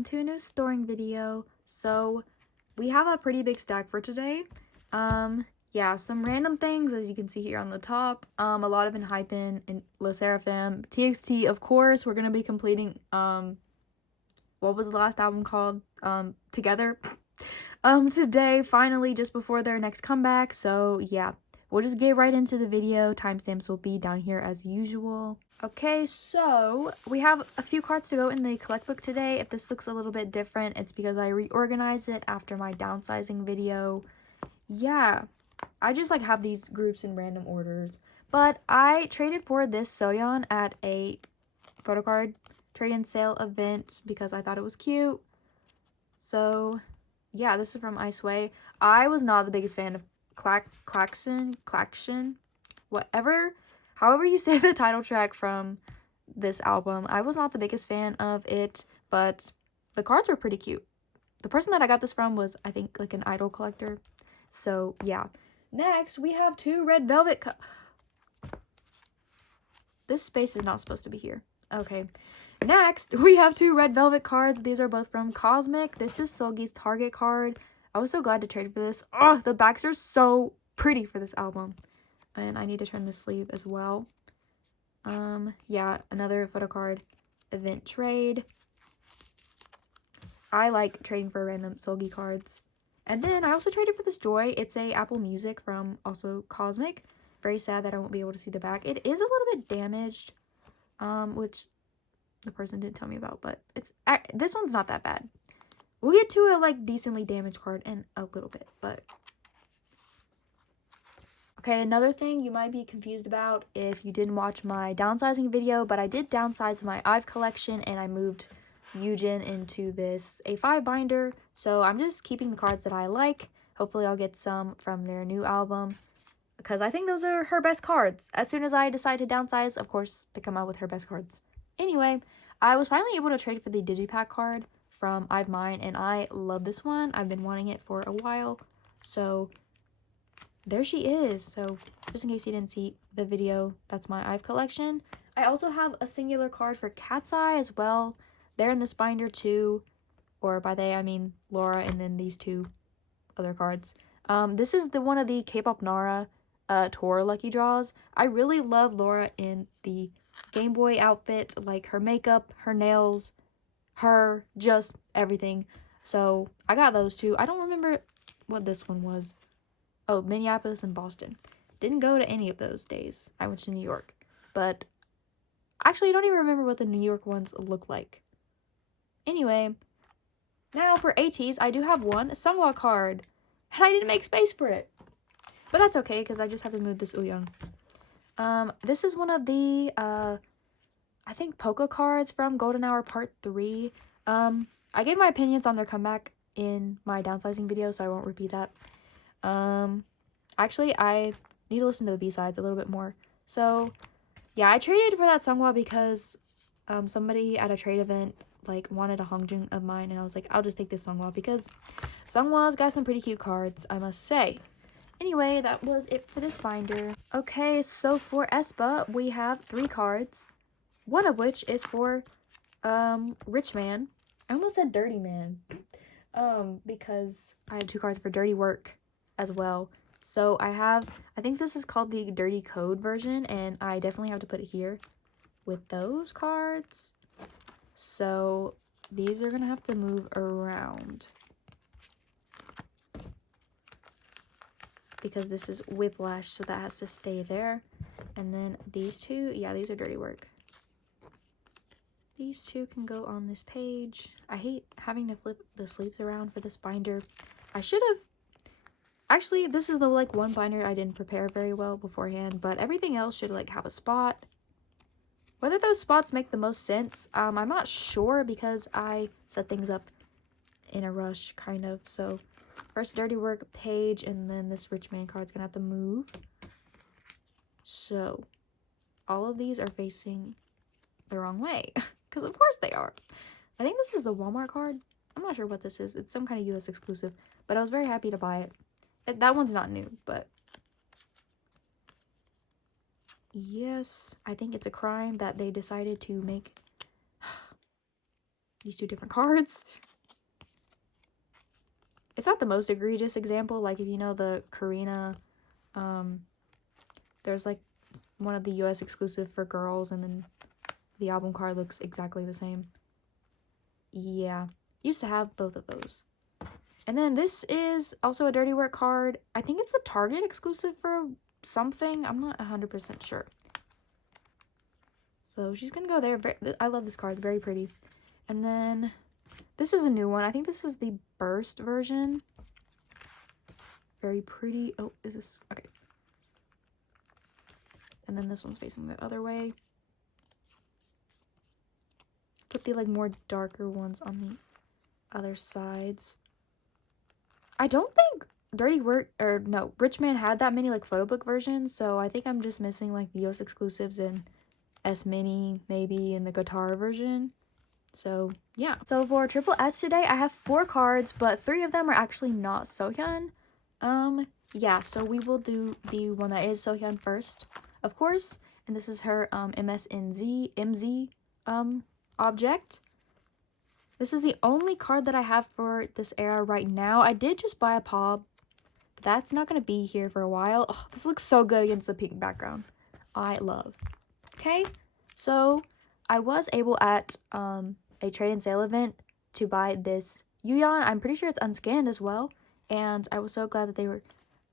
welcome to a new storing video. So we have a pretty big stack for today. Yeah, some random things as you can see here on the top. A lot of Enhypen and Sserafim, Txt, of course. We're gonna be completing what was the last album called? Together. Today, finally, just before their next comeback. So yeah, we'll just get right into the video. Timestamps will be down here as usual. Okay, so we have a few cards to go in the collect book today. If this looks a little bit different, it's because I reorganized it after my downsizing video. Yeah, I just like have these groups in random orders. But I traded for this Soyeon at a photocard trade-in sale event because I thought it was cute. So yeah, this is from Aespa. I was not the biggest fan of Klaxon, whatever. However you say the title track from this album, I was not the biggest fan of it, but the cards were pretty cute. The person that I got this from was, I think, like an idol collector. So, yeah. Next, we have two red velvet This space is not supposed to be here. Okay. Next, we have two red velvet cards. These are both from Cosmic. This is Seulgi's Target card. I was so glad to trade for this. Oh, the backs are so pretty for this album. And I need to turn the sleeve as well. Yeah, another photo card event trade. I like trading for random Seulgi cards. And then I also traded for this Joy. It's a Apple Music from also Cosmic. Very sad that I won't be able to see the back. It is a little bit damaged, which the person didn't tell me about, but this one's not that bad. We'll get to a like decently damaged card in a little bit, but okay, another thing you might be confused about if you didn't watch my downsizing video, but I did downsize my IVE collection and I moved Yujin into this A5 binder. So I'm just keeping the cards that I like. Hopefully I'll get some from their new album because I think those are her best cards. As soon as I decide to downsize, of course, they come out with her best cards. Anyway, I was finally able to trade for the Digipack card from IVE Mine and I love this one. I've been wanting it for a while. So there she is. So just in case you didn't see the video, that's my IVE collection. I also have a singular card for Katseye as well. They're in this binder too, or by they I mean Laura and then these two other cards. This is the one of the K-pop Nara tour lucky draws. I really love Laura in the Game Boy outfit, like her makeup, her nails, her just everything. So I got those two. I don't remember what this one was. Oh, Minneapolis and Boston. Didn't go to any of those days. I went to New York. But actually, I don't even remember what the New York ones look like. Anyway, now for Ateez, I do have one Sunghwa card. And I didn't make space for it. But that's okay, because I just have to move this Uyang. This is one of the, I think, Polka cards from Golden Hour Part 3. I gave my opinions on their comeback in my downsizing video, so I won't repeat that. Actually, I need to listen to the B-sides a little bit more. So, yeah, I traded for that Sunghwa because somebody at a trade event like wanted a Hongjung of mine, and I was like, I'll just take this Sunghwa because Sunghwa's got some pretty cute cards, I must say. Anyway, that was it for this binder. Okay, so for Aespa, we have 3 cards, one of which is for Rich Man. I almost said Dirty Man. Because I had 2 cards for Dirty Work as well. So I think this is called the Dirty Code version, and I definitely have to put it here with those cards. So these are gonna have to move around because this is Whiplash, so that has to stay there. And then these two, yeah, these are Dirty Work. These two can go on this page. I hate having to flip the sleeves around for this binder. I should have... Actually, this is the like one binder I didn't prepare very well beforehand, but everything else should like have a spot. Whether those spots make the most sense, I'm not sure because I set things up in a rush, kind of. So first Dirty Work page, and then this Rich Man card's gonna have to move. So all of these are facing the wrong way. Because of course they are. I think this is the Walmart card. I'm not sure what this is. It's some kind of US exclusive. But I was very happy to buy it. That one's not new, but... Yes, I think it's a crime that they decided to make... these two different cards. It's not the most egregious example. Like, if you know the Karina, there's like one of the US exclusive for girls, and then the album card looks exactly the same. Yeah, used to have both of those. And then this is also a Dirty Work card. I think it's the Target exclusive for something. I'm not 100% sure. So she's gonna go there. I love this card, very pretty. And then this is a new one. I think this is the burst version. Very pretty. Oh, is this okay? And then this one's facing the other way. Put the like more darker ones on the other sides. I don't think Dirty Work, or no, Rich Man had that many like photo book versions, so I think I'm just missing like the US exclusives and S Mini maybe in the guitar version. So yeah. So for Triple S today, I have 4 cards, but 3 of them are actually not Sohyun. Yeah, so we will do the one that is Sohyun first, of course, and this is her MZ object. This is the only card that I have for this era right now. I did just buy a POB, but that's not going to be here for a while. Oh, this looks so good against the pink background. I love. Okay, so I was able at a trade and sale event to buy this Yuyeon. I'm pretty sure it's unscanned as well, and I was so glad that they were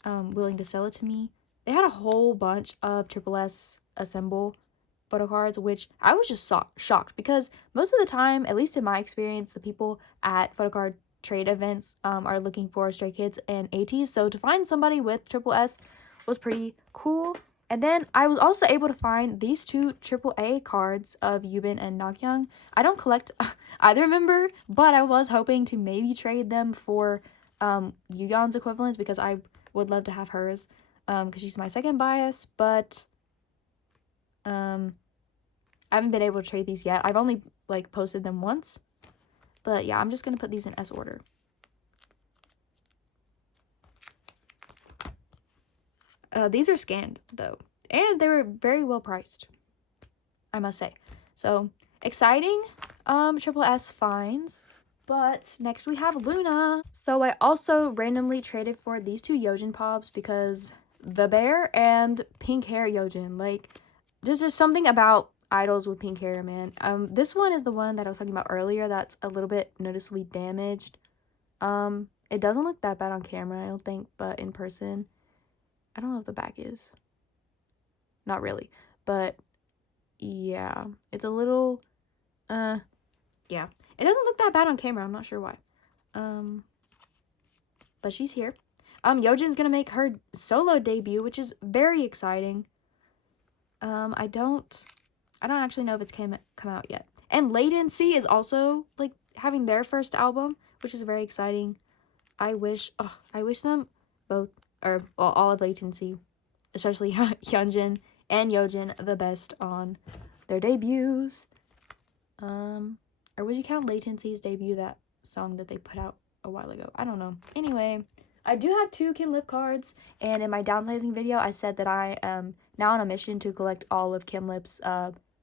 willing to sell it to me. They had a whole bunch of Triple S assemble photo cards, which I was just shocked because most of the time, at least in my experience, the people at photo card trade events are looking for Stray Kids and Ateez. So to find somebody with Triple S was pretty cool. And then I was also able to find these 2 AAA cards of Yubin and Nakyoung. I don't collect either member, but I was hoping to maybe trade them for Yuyeon's equivalents because I would love to have hers because she's my second bias, but I haven't been able to trade these yet. I've only like posted them once, but yeah, I'm just gonna put these in S order. These are scanned though, and they were very well priced, I must say. So exciting Triple S finds. But next we have Luna. So I also randomly traded for these 2 Yojin Pops because the bear and pink hair Yojin, like, there's just something about idols with pink hair, man. This one is the one that I was talking about earlier that's a little bit noticeably damaged. It doesn't look that bad on camera, I don't think, but in person, I don't know if the back is. Not really, but yeah, it's a little, yeah. It doesn't look that bad on camera, I'm not sure why. But she's here. Yojin's gonna make her solo debut, which is very exciting. I don't actually know if it's come out yet. And Latency is also like having their first album, which is very exciting. I wish them both, or well, all of Latency, especially Hyunjin and Yojin, the best on their debuts. Or would you count Latency's debut, that song that they put out a while ago? I don't know. Anyway, I do have 2 Kim Lip cards, and in my downsizing video, I said that I am now on a mission to collect all of Kim Lip's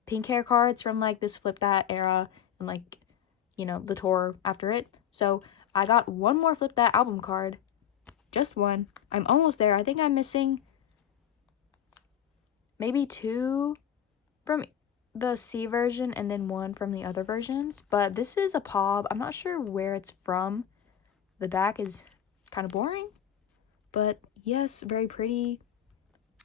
pink hair cards from like this Flip That era and like, you know, the tour after it. So I got 1 more Flip That album card. Just 1. I'm almost there. I think I'm missing maybe 2 from the C version and then 1 from the other versions, but this is a POB. I'm not sure where it's from. The back is kind of boring, but yes, very pretty.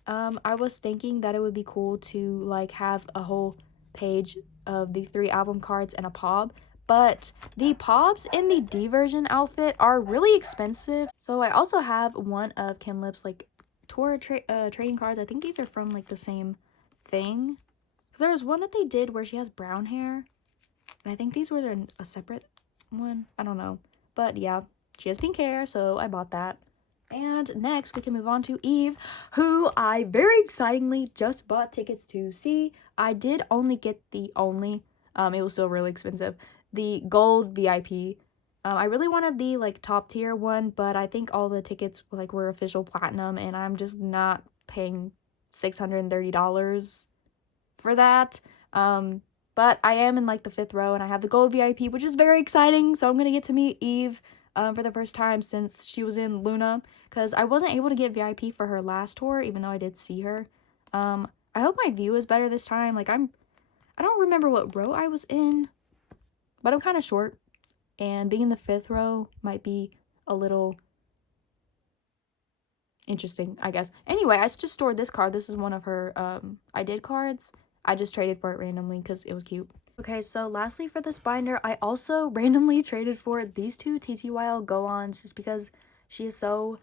I was thinking that it would be cool to like have a whole page of the 3 album cards and a POB, but the POBs in the D version outfit are really expensive. So I also have 1 of Kim Lip's like tour trading cards. I think these are from like the same thing. Because there was one that they did where she has brown hair. And I think these were a separate one. I don't know. But yeah, she has pink hair, so I bought that. And next, we can move on to Eve, who I very excitingly just bought tickets to see. I did only get the it was still really expensive, the gold VIP. I really wanted the like top tier one, but I think all the tickets were official platinum, and I'm just not paying $630 for that. But But I am in like the 5th row and I have the gold VIP, which is very exciting. So I'm going to get to meet Eve for the first time since she was in Luna, because I wasn't able to get VIP for her last tour, even though I did see her. I hope my view is better this time. Like I don't remember what row I was in, but I'm kind of short, and being in the 5th row might be a little interesting, I guess. Anyway, I just stored this card. This is one of her I did cards. I just traded for it randomly because it was cute. Okay, so lastly for this binder, I also randomly traded for these two TTYL go-ons just because she is so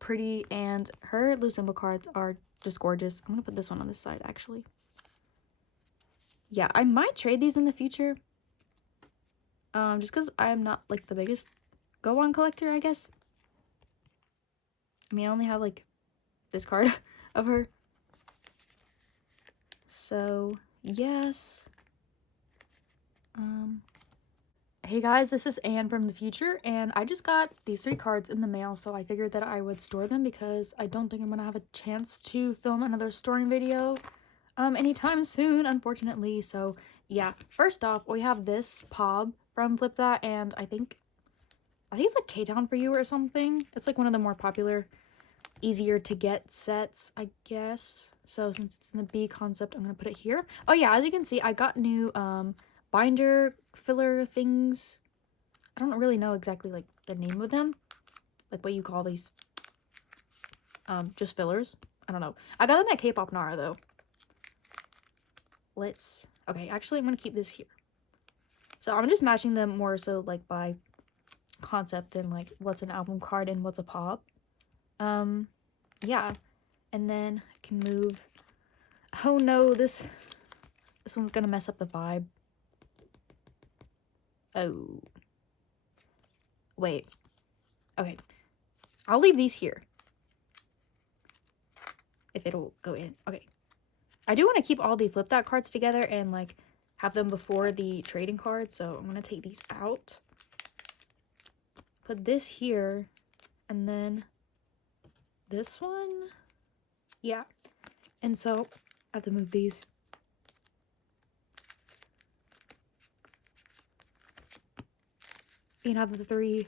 pretty and her loose symbol cards are just gorgeous. I'm gonna put this one on this side actually. Yeah, I might trade these in the future. Just because I'm not like the biggest go-on collector, I guess. I mean, I only have like this card of her. So, yes. Hey guys, this is Anne from the future, and I just got these 3 cards in the mail, so I figured that I would store them because I don't think I'm gonna have a chance to film another storing video anytime soon, unfortunately. So yeah, first off, we have this Pob from Flip That, and I think it's like K-Town for You or something. It's like one of the more popular, easier to get sets, I guess. So since it's in the B concept, I'm gonna put it here. Oh yeah, as you can see, I got new binder filler things. I don't really know exactly like the name of them, like what you call these. Just fillers. I don't know. I got them at K-Pop Nara though. Okay, actually I'm gonna keep this here. So I'm just matching them more so like by concept than like what's an album card and what's a pop. Yeah, and then I can move. Oh no, this one's gonna mess up the vibe. Oh wait, okay, I'll leave these here if it'll go in. Okay, I do want to keep all the Flip That cards together and like have them before the trading cards, so I'm gonna take these out, put this here, and then this one. Yeah, and so I have to move these. You can have the 3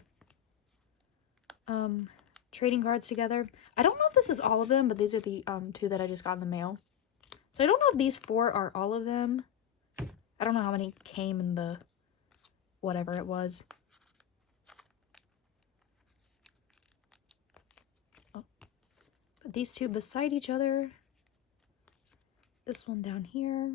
trading cards together. I don't know if this is all of them, but these are the 2 that I just got in the mail. So I don't know if these 4 are all of them. I don't know how many came in the whatever it was. Oh. Put these 2 beside each other. This one down here.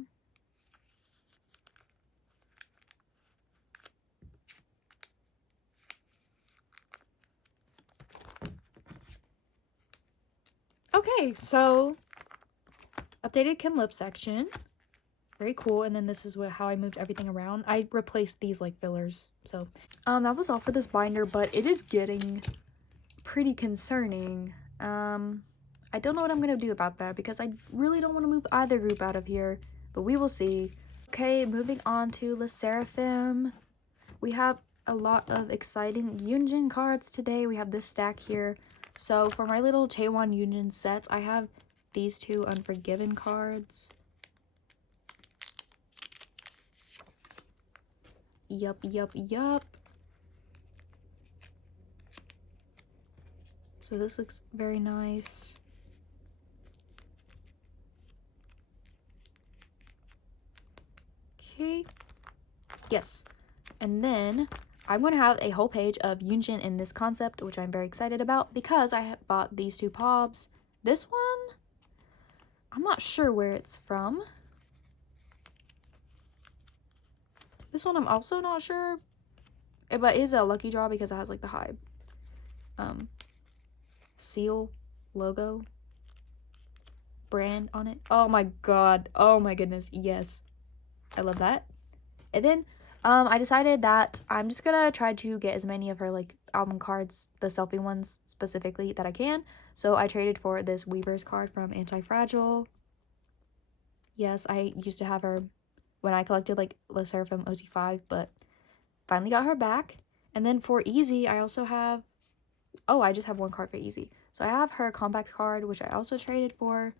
Okay, so updated Kim lip section. Very cool. And then this is how I moved everything around. I replaced these like fillers. So that was all for this binder, but it is getting pretty concerning. I don't know what I'm gonna do about that because I really don't want to move either group out of here, but we will see. Okay, moving on to the Sserafim. We have a lot of exciting Yunjin cards today. We have this stack here. So for my little Chaewon Yunjin sets, I have these 2 Unforgiven cards. Yup. So this looks very nice. Okay. Yes. And then I'm going to have a whole page of Yunjin in this concept, which I'm very excited about because I have bought these 2 Pobs. This one, I'm not sure where it's from. This one I'm also not sure, but it is a lucky draw because it has like the Hybe seal logo brand on it. Oh my god. Oh my goodness. Yes. I love that. And then I decided that I'm just gonna try to get as many of her like album cards, the selfie ones specifically, that I can. So I traded for this Weaver's card from Anti-Fragile. Yes, I used to have her when I collected like the Sserafim OC5, but finally got her back. And then for Easy, I also have, oh, I just have 1 card for Easy. So I have her compact card, which I also traded for.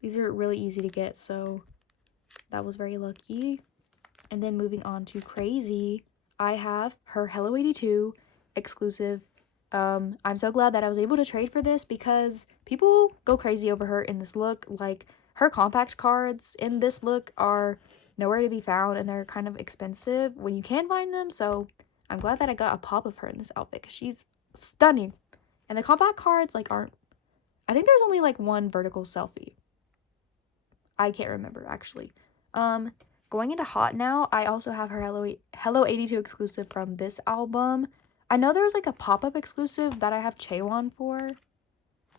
These are really easy to get, so That was very lucky. And then moving on to Crazy, I have her Hello 82 exclusive. I'm so glad that I was able to trade for this because people go crazy over her in this look. Like, her compact cards in this look are nowhere to be found, and they're kind of expensive when you can find them. So I'm glad that I got a pop of her in this outfit because she's stunning. And the compact cards, like, aren't... I think there's only, like, one vertical selfie. I can't remember, actually. Going into Hot now, I also have her Hello 82 exclusive from this album. I know there's, like, a pop-up exclusive that I have Chaewon for.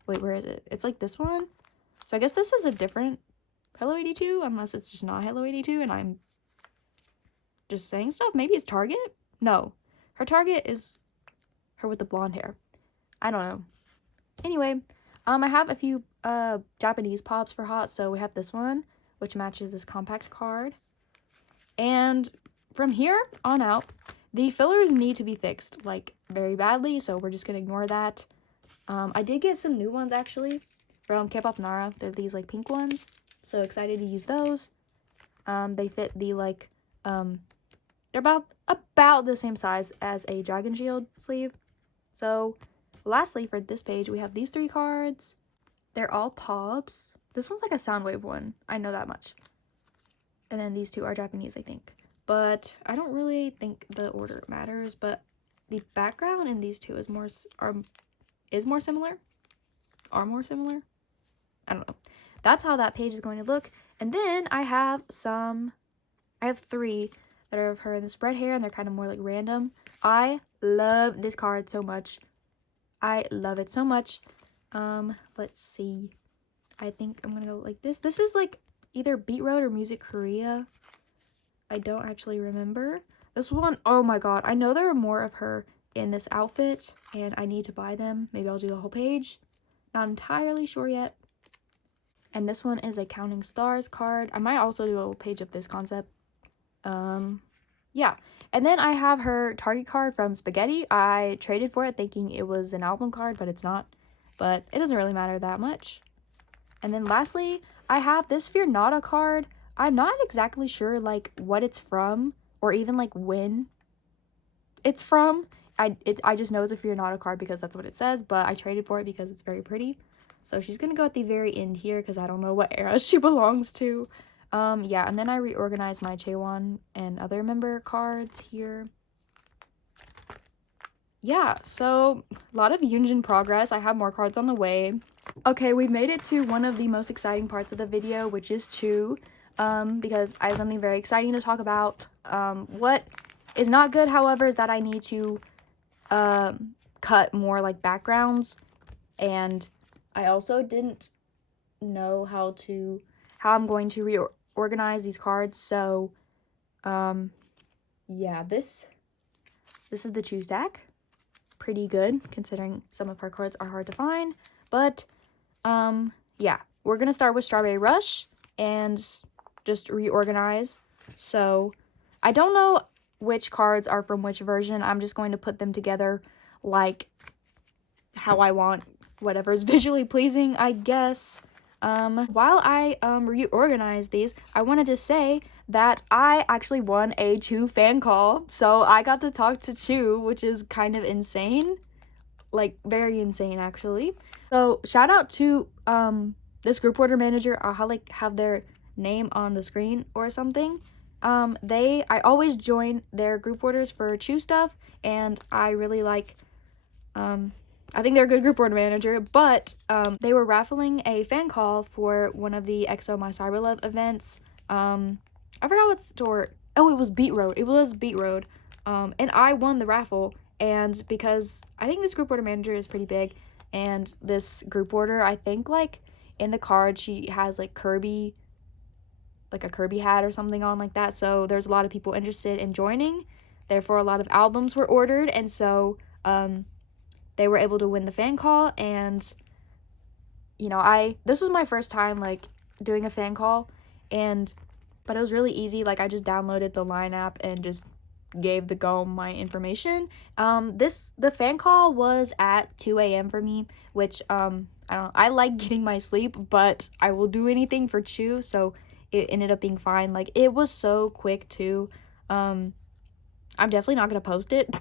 Wait, where is it? It's, like, this one. So I guess this is a different Hello 82, unless it's just not Hello 82, and I'm just saying stuff. Maybe it's Target? No. Her Target is her with the blonde hair. I don't know. Anyway, I have a few Japanese pops for Hot. So we have this one, which matches this compact card. And from here on out, the fillers need to be fixed, like, very badly. So we're just going to ignore that. I did get some new ones, actually, from K-pop Nara. They're these, like, pink ones. So excited to use those. They fit the, like, they're about the same size as a Dragon Shield sleeve. So lastly, for this page, we have these 3 cards. They're all pops. This one's like a Soundwave one. I know that much. And then these 2 are Japanese, I think. But I don't really think the order matters. But the background in these 2 is more similar. Are more similar. I don't know. That's how that page is going to look. And then I have 3 that are of her in this red hair, and they're kind of more like random. I love this card so much. I love it so much. Let's see. I think I'm gonna go like this. This is like either Beat Road or Music Korea. I don't actually remember. This one, oh my god. I know there are more of her in this outfit, and I need to buy them. Maybe I'll do the whole page. Not entirely sure yet. And this one is a Counting Stars card. I might also do a little page of this concept. Yeah. And then I have her Target card from Spaghetti. I traded for it thinking it was an album card, but it's not. But it doesn't really matter that much. And then lastly, I have this Fear Nada card. I'm not exactly sure, like, what it's from or even, like, when it's from. I just know it's a Fear Nada card because that's what it says, but I traded for it because it's very pretty. So she's going to go at the very end here because I don't know what era she belongs to. Yeah, and then I reorganized my Chaewon and other member cards here. Yeah, so a lot of Yoonjin progress. I have more cards on the way. Okay, we've made it to one of the most exciting parts of the video, which is Chuu, because I have something very exciting to talk about. What is not good, however, is that I need to cut more, like, backgrounds, and I also didn't know how I'm going to reorganize these cards. So yeah, this is the Chuu stack. Pretty good considering some of her cards are hard to find, but yeah, we're gonna start with Strawberry Rush and just reorganize. So I don't know which cards are from which version. I'm just going to put them together like how I want, whatever's visually pleasing, I guess. While I reorganize these, I wanted to say that I actually won a Chuu fan call. So I got to talk to Chuu, which is kind of insane. Like, very insane, actually. So shout out to this group order manager. I'll have their name on the screen or something. I always join their group orders for Chuu stuff, and I really like I think they're a good group order manager, but they were raffling a fan call for one of the EXO My Cyber Love events. I forgot what store. Oh, it was Beat Road. It was Beat Road. And I won the raffle. And because I think this group order manager is pretty big, and this group order, I think, like, in the card, she has, like, Kirby, like a Kirby hat or something on like that. So there's a lot of people interested in joining. Therefore, a lot of albums were ordered. And so, they were able to win the fan call, and, you know, this was my first time, like, doing a fan call, but it was really easy. Like, I just downloaded the Line app and just gave the GOM my information. The fan call was at 2 a.m. for me, which, I like getting my sleep, but I will do anything for Chuu, so it ended up being fine. Like, it was so quick too. I'm definitely not gonna post it.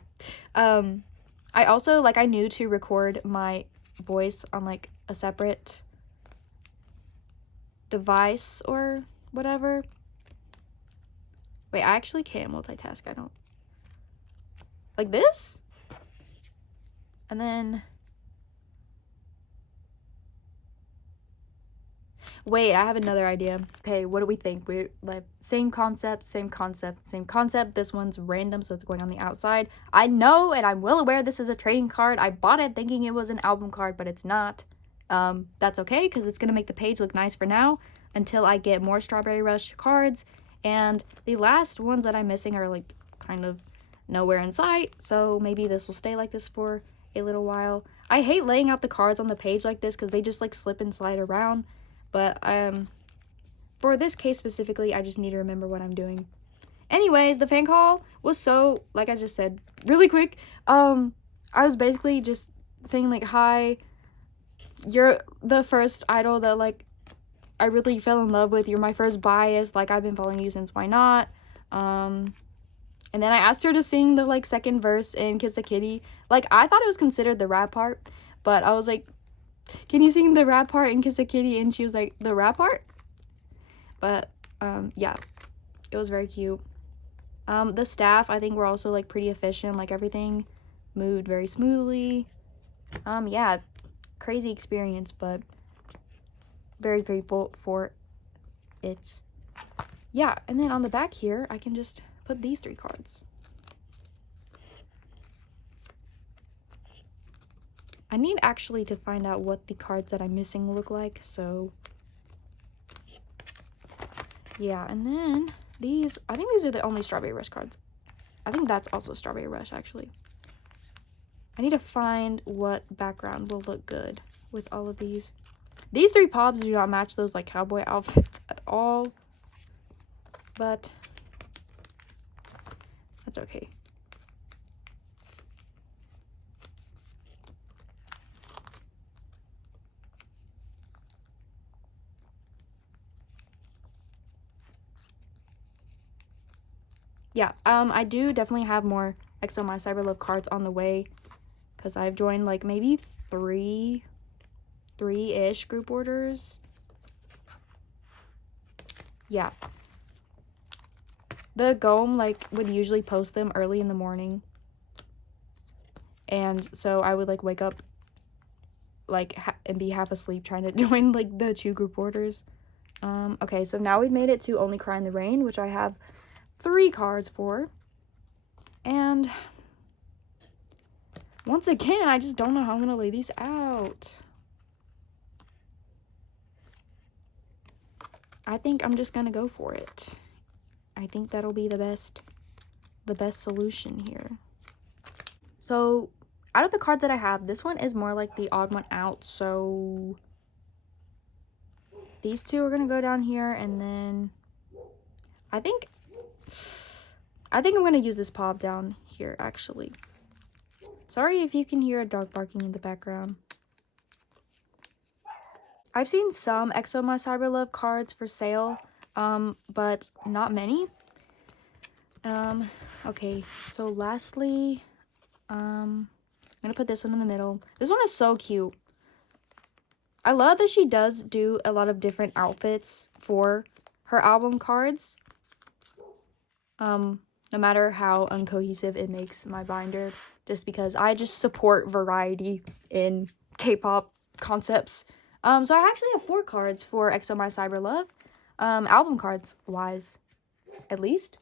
I also, like, I knew to record my voice on like a separate device or whatever. Wait, I actually can't multitask. I don't like this. And then wait, I have another idea. Okay, what do we think? We're like same concept. This one's random, so it's going on the outside. I know, and I'm well aware this is a trading card. I bought it thinking it was an album card, but it's not. That's okay, because it's gonna make the page look nice for now until I get more Strawberry Rush cards. And the last ones that I'm missing are like kind of nowhere in sight, so maybe this will stay like this for a little while. I hate laying out the cards on the page like this because they just like slip and slide around. But for this case specifically, I just need to remember what I'm doing. Anyways, the fan call was so, like I just said, really quick. I was basically just saying like, hi, you're the first idol that like I really fell in love with. You're my first bias. Like, I've been following you since Why Not. And then I asked her to sing the like second verse in Kiss a Kitty. Like, I thought it was considered the rap part, but I was like, can you sing the rap part in Kiss a Kitty? And she was like, the rap part? But yeah, it was very cute. The staff, I think, were also like pretty efficient. Like, everything moved very smoothly. Yeah, crazy experience, but very grateful for it. Yeah, and then on the back here, I can just put these 3 cards. I need actually to find out what the cards that I'm missing look like, so yeah. And then these, I think these are the only Strawberry Rush cards. I think that's also Strawberry Rush, actually. I need to find what background will look good with all of these. These 3 pops do not match those like cowboy outfits at all, but that's okay. Yeah, I do definitely have more EXO My Cyberlove cards on the way, because I've joined like maybe three-ish group orders. Yeah. The Gome like would usually post them early in the morning, and so I would like wake up like and be half asleep trying to join like the Chuu group orders. Okay, so now we've made it to Only Cry in the Rain, which I have 3 cards for, and once again, I just don't know how I'm gonna lay these out. I think I'm just gonna go for it. I think that'll be the best solution here. So out of the cards that I have, this one is more like the odd one out, so these 2 are gonna go down here, and then I think I'm gonna use this pop down here, actually. Sorry if you can hear a dog barking in the background. I've seen some EXO My Cyberlove cards for sale, but not many. Okay, so lastly, I'm gonna put this one in the middle. This one is so cute. I love that she does do a lot of different outfits for her album cards. No matter how uncohesive it makes my binder, just because I just support variety in K-pop concepts. So I actually have 4 cards for EXO My Cyberlove, album cards wise, at least.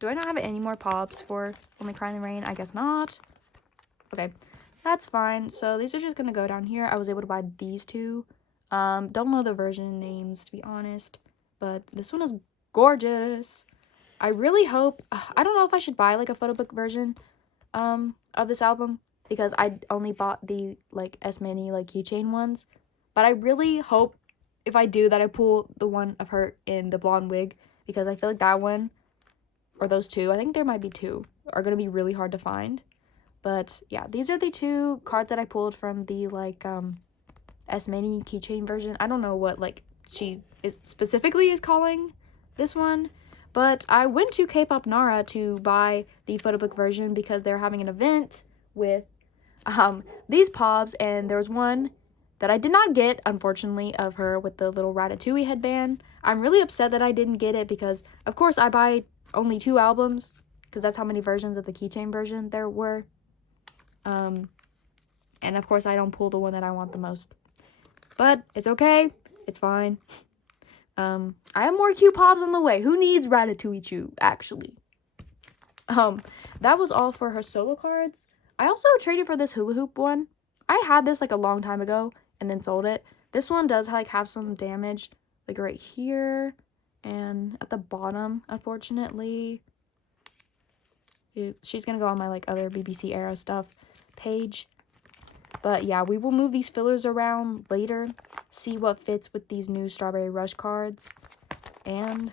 Do I not have any more pops for Only Cry in the Rain? I guess not. Okay, that's fine. So these are just gonna go down here. I was able to buy these 2. Don't know the version names, to be honest, but this one is gorgeous. I really hope, I don't know if I should buy like a photo book version of this album, because I only bought the like S Mini like keychain ones, but I really hope if I do that I pull the one of her in the blonde wig, because I feel like that one, or those 2, I think there might be 2, are gonna be really hard to find. But yeah, these are the 2 cards that I pulled from the like S Mini keychain version. I don't know what like she specifically is calling this one. But I went to K-Pop Nara to buy the photo book version because they're having an event with these pobs, and there was one that I did not get, unfortunately, of her with the little Ratatouille headband. I'm really upset that I didn't get it because, of course, I buy only 2 albums because that's how many versions of the keychain version there were. And, of course, I don't pull the one that I want the most. But it's okay. It's fine. I have more cute pops on the way. Who needs Ratatouille Chuu, actually? That was all for her solo cards. I also traded for this hula hoop one. I had this like a long time ago and then sold it. This one does like have some damage like right here and at the bottom, unfortunately. She's gonna go on my like other BBC era stuff page. But yeah, we will move these fillers around later, see what fits with these new Strawberry Rush cards. And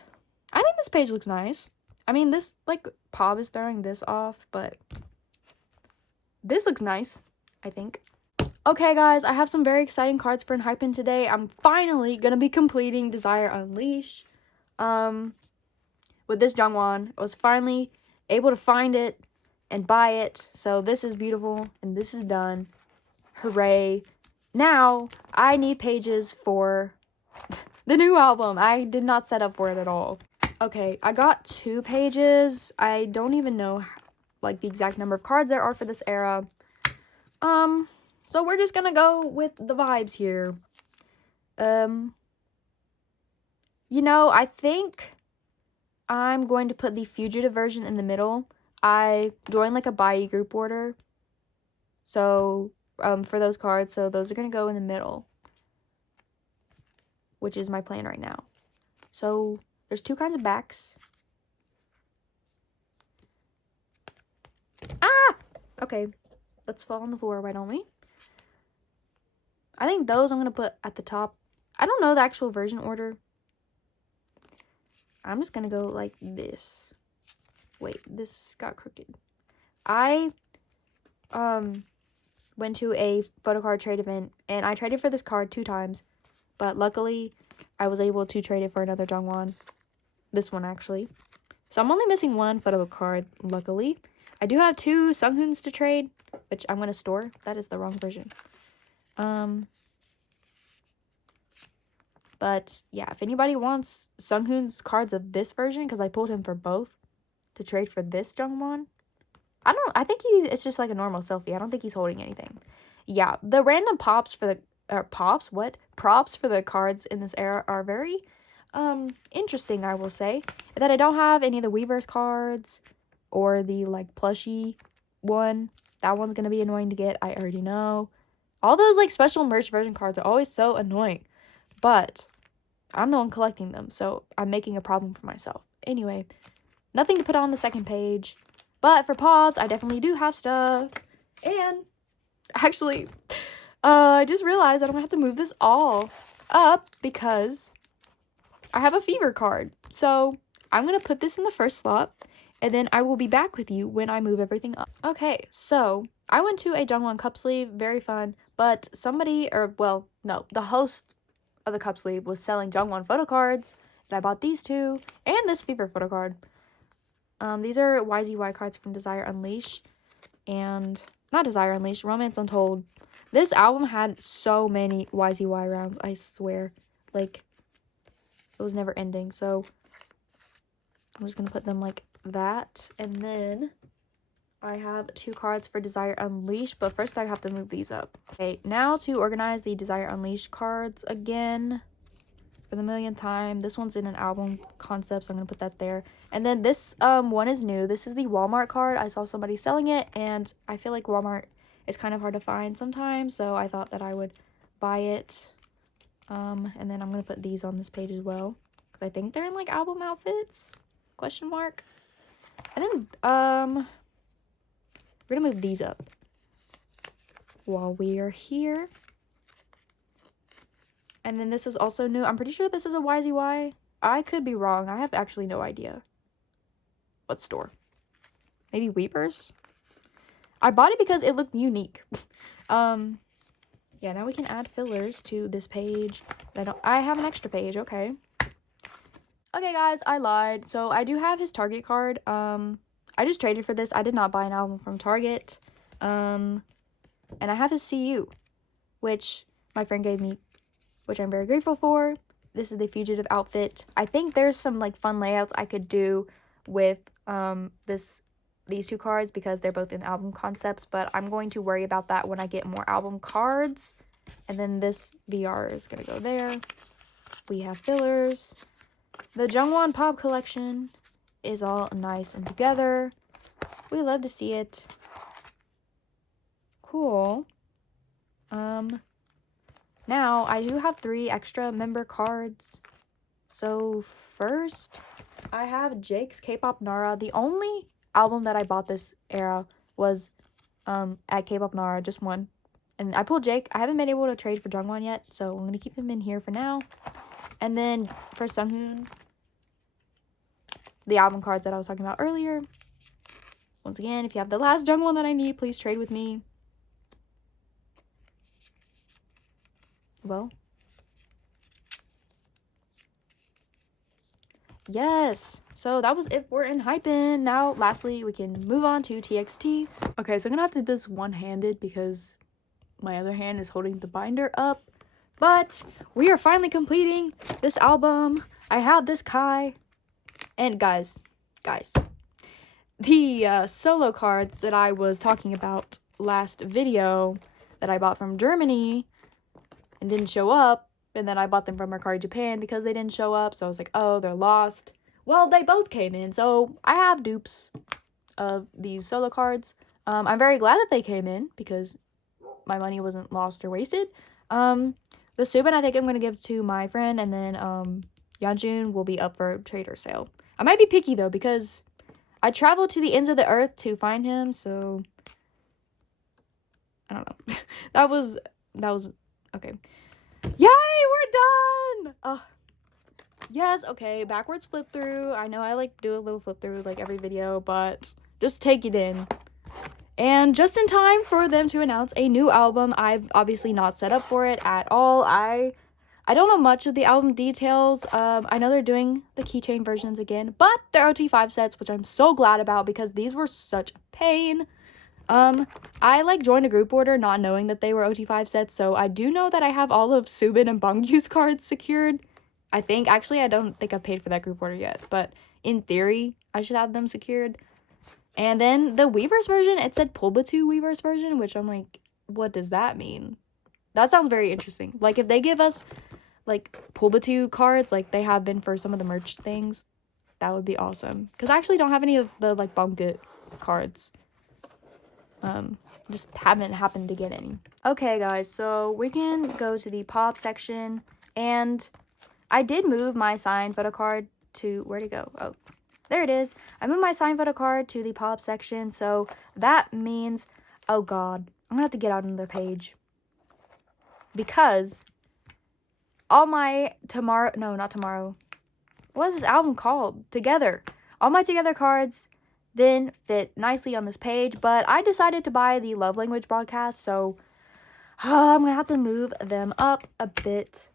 I think this page looks nice. I mean, this like Pob is throwing this off, but this looks nice, I think. Okay, guys, I have some very exciting cards for Enhypen today. I'm finally gonna be completing Desire Unleash. With this Jungwon, I was finally able to find it and buy it. So this is beautiful, and this is done. Hooray. Now, I need pages for the new album. I did not set up for it at all. Okay, I got 2 pages. I don't even know like the exact number of cards there are for this era. So we're just gonna go with the vibes here. You know, I think I'm going to put the fugitive version in the middle. I joined like a buy group order. So, for those cards, so those are gonna go in the middle, which is my plan right now. So, there's 2 kinds of backs. Ah! Okay, let's fall on the floor, why don't we? I think those I'm going to put at the top. I don't know the actual version order. I'm just going to go like this. Wait, this got crooked. I went to a photo card trade event, and I traded for this card 2 times. But luckily, I was able to trade it for another Jungwon. This one, actually. So I'm only missing 1 photo card, luckily. I do have 2 Sunghoons to trade, which I'm going to store. That is the wrong version. But yeah, if anybody wants Sunghoon's cards of this version, because I pulled him for both to trade for this Jungwon. I think it's just like a normal selfie. I don't think he's holding anything. Yeah, the random props for the props for the cards in this era are very interesting, I will say. That I don't have any of the Weavers cards or the like plushie one. That one's gonna be annoying to get, I already know. All those like special merch version cards are always so annoying. But I'm the one collecting them, so I'm making a problem for myself. Anyway, nothing to put on the second page. But for Pobs, I definitely do have stuff. And actually, I just realized that I'm going to have to move this all up because I have a Fever card. So I'm going to put this in the first slot, and then I will be back with you when I move everything up. Okay, so I went to a Jungwon cup sleeve, very fun, but somebody, the host of the cup sleeve was selling Jungwon photo cards, and I bought these 2 and this Fever photo card. These are YZY cards from Desire Unleash, and not Desire Unleash, Romance Untold. This album had so many YZY rounds, I swear. Like, it was never ending, so I'm just gonna put them like that. And then I have 2 cards for Desire Unleash, but first I have to move these up. Okay, now to organize the Desire Unleash cards again for the millionth time. This one's in an album concept, so I'm gonna put that there. And then this one is new. This is the Walmart card. I saw somebody selling it, and I feel like Walmart is kind of hard to find sometimes, so I thought that I would buy it. And then I'm gonna put these on this page as well, because I think they're in like album outfits, question mark. And then we're gonna move these up while we are here. And then this is also new. I'm pretty sure this is a YZY. I could be wrong. I have actually no idea. What store? Maybe Weavers? I bought it because it looked unique. Yeah, now we can add fillers to this page. I have an extra page, okay. Okay, guys, I lied. So I do have his Target card. I just traded for this. I did not buy an album from Target. And I have his CU, which my friend gave me, which I'm very grateful for. This is the Fugitive outfit. I think there's some like fun layouts I could do with these two cards because they're both in album concepts, but I'm going to worry about that when I get more album cards. And then this VR is gonna go there. We have fillers. The Jungwon Pop collection is all nice and together. We love to see it. Cool. Now I do have 3 extra member cards. So first, I have Jake's K-pop Nara. The only album that I bought this era was at K-pop Nara, just one. And I pulled Jake. I haven't been able to trade for Jungwon yet, so I'm going to keep him in here for now. And then for Sunghoon, the album cards that I was talking about earlier. Once again, if you have the last Jungwon that I need, please trade with me. Well, yes, so that was it for Enhypen. Now, lastly, we can move on to TXT. Okay, so I'm gonna have to do this one-handed because my other hand is holding the binder up. But we are finally completing this album. I have this Kai. And guys, the solo cards that I was talking about last video that I bought from Germany and didn't show up, and then I bought them from Mercari Japan because they didn't show up, so I was like, oh, they're lost. Well, they both came in, so I have dupes of these solo cards. I'm very glad that they came in because my money wasn't lost or wasted. The Subin I think I'm going to give to my friend, and then Yeonjun will be up for trader sale. I might be picky though because I traveled to the ends of the earth to find him, so I don't know. that was okay. Yay, we're done! Yes, okay, backwards flip through. I know I like do a little flip through like every video, but just take it in. And just in time for them to announce a new album. I've obviously not set up for it at all. I don't know much of the album details. I know they're doing the keychain versions again, but they're OT5 sets, which I'm so glad about because these were such a pain. I like joined a group order not knowing that they were OT5 sets, so I do know that I have all of Subin and Banggyu's cards secured. I think, actually, I don't think I've paid for that group order yet, but in theory, I should have them secured. And then the Weverse version, it said Pulbatu Weverse version, which I'm like, what does that mean? That sounds very interesting. Like, if they give us, like, Pulbatu cards, like they have been for some of the merch things, that would be awesome. Because I actually don't have any of the, like, Banggyut cards. Just haven't happened to get any. Okay, guys, so we can go to the pop section, and I did move my signed photo card to, where'd it go? Oh, there it is. I moved my signed photo card to the pop section, so that means, oh god, I'm gonna have to get out another page. Because all my what is this album called? Together. All my Together cards then fit nicely on this page, but I decided to buy the Love Language broadcast, so I'm gonna have to move them up a bit,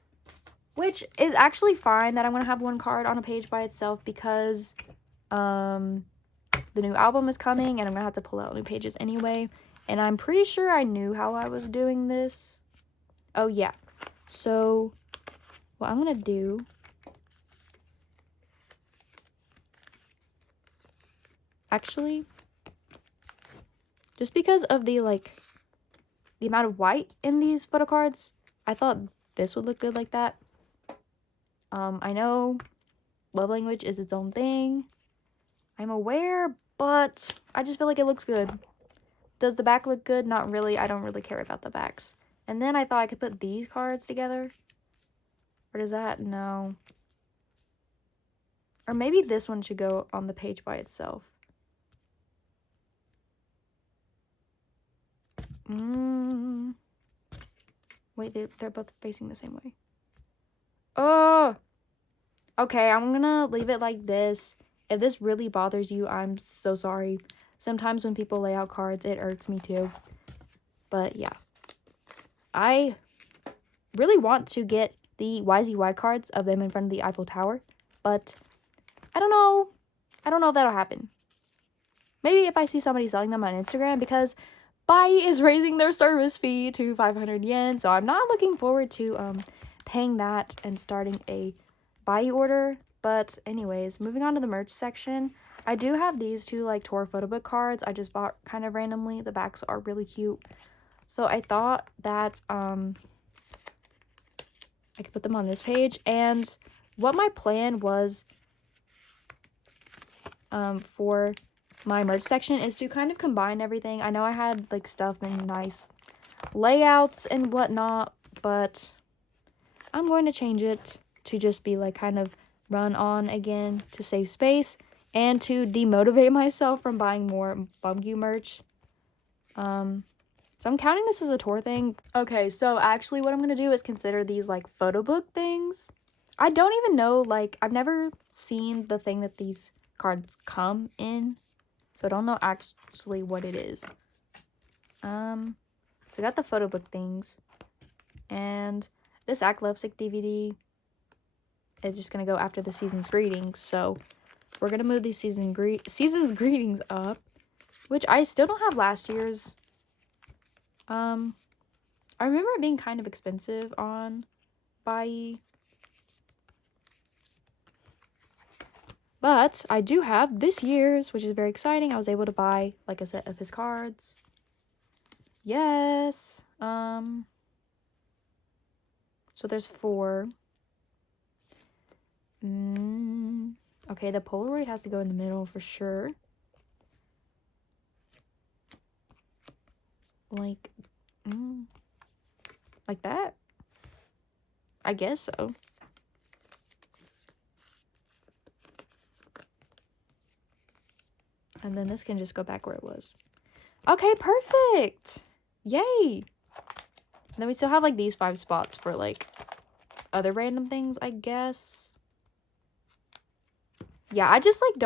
which is actually fine that I'm gonna have one card on a page by itself because the new album is coming and I'm gonna have to pull out new pages anyway, and I'm pretty sure I knew how I was doing this. Oh yeah, so what I'm gonna do actually, just because of the amount of white in these photo cards, I thought this would look good like that. I know Love Language is its own thing, I'm aware, but I just feel like it looks good. Does the back look good? Not really. I don't really care about the backs. And then I thought I could put these cards together. Or does that? No. Or maybe this one should go on the page by itself. Wait, they're both facing the same way. Oh! Okay, I'm gonna leave it like this. If this really bothers you, I'm so sorry. Sometimes when people lay out cards, it irks me too. But yeah. I really want to get the YZY cards of them in front of the Eiffel Tower. But I don't know. I don't know if that'll happen. Maybe if I see somebody selling them on Instagram, because Bai is raising their service fee to 500 yen. So I'm not looking forward to paying that and starting a Bai order. But anyways, moving on to the merch section. I do have these two like tour photo book cards I just bought kind of randomly. The backs are really cute. So I thought that I could put them on this page. And what my plan was for my merch section is to kind of combine everything. I know I had like stuff in nice layouts and whatnot, but I'm going to change it to just be like kind of run on again to save space and to demotivate myself from buying more Bumgu merch. So I'm counting this as a tour thing. Okay, so actually what I'm going to do is consider these like photo book things. I don't even know, like, I've never seen the thing that these cards come in. So I don't know actually what it is. So I got the photo book things. And this Act Lovesick DVD is just going to go after the season's greetings. So we're going to move these season's greetings up, which I still don't have last year's. I remember it being kind of expensive on Bai. But I do have this year's, which is very exciting. I was able to buy like a set of his cards. Yes. So there's 4. Okay, the Polaroid has to go in the middle for sure. Like that? I guess so. And then this can just go back where it was. Okay, perfect! Yay! Then we still have like these 5 spots for like other random things, I guess. Yeah, I just like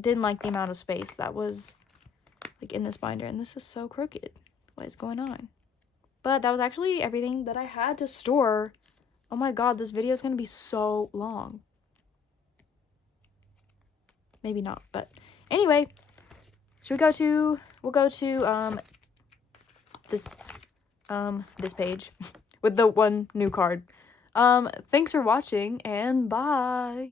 didn't like the amount of space that was like in this binder, and this is so crooked. What is going on? But that was actually everything that I had to store. Oh my god, this video is gonna be so long. Maybe not, but anyway, we'll go to this page with the one new card. Thanks for watching, and bye.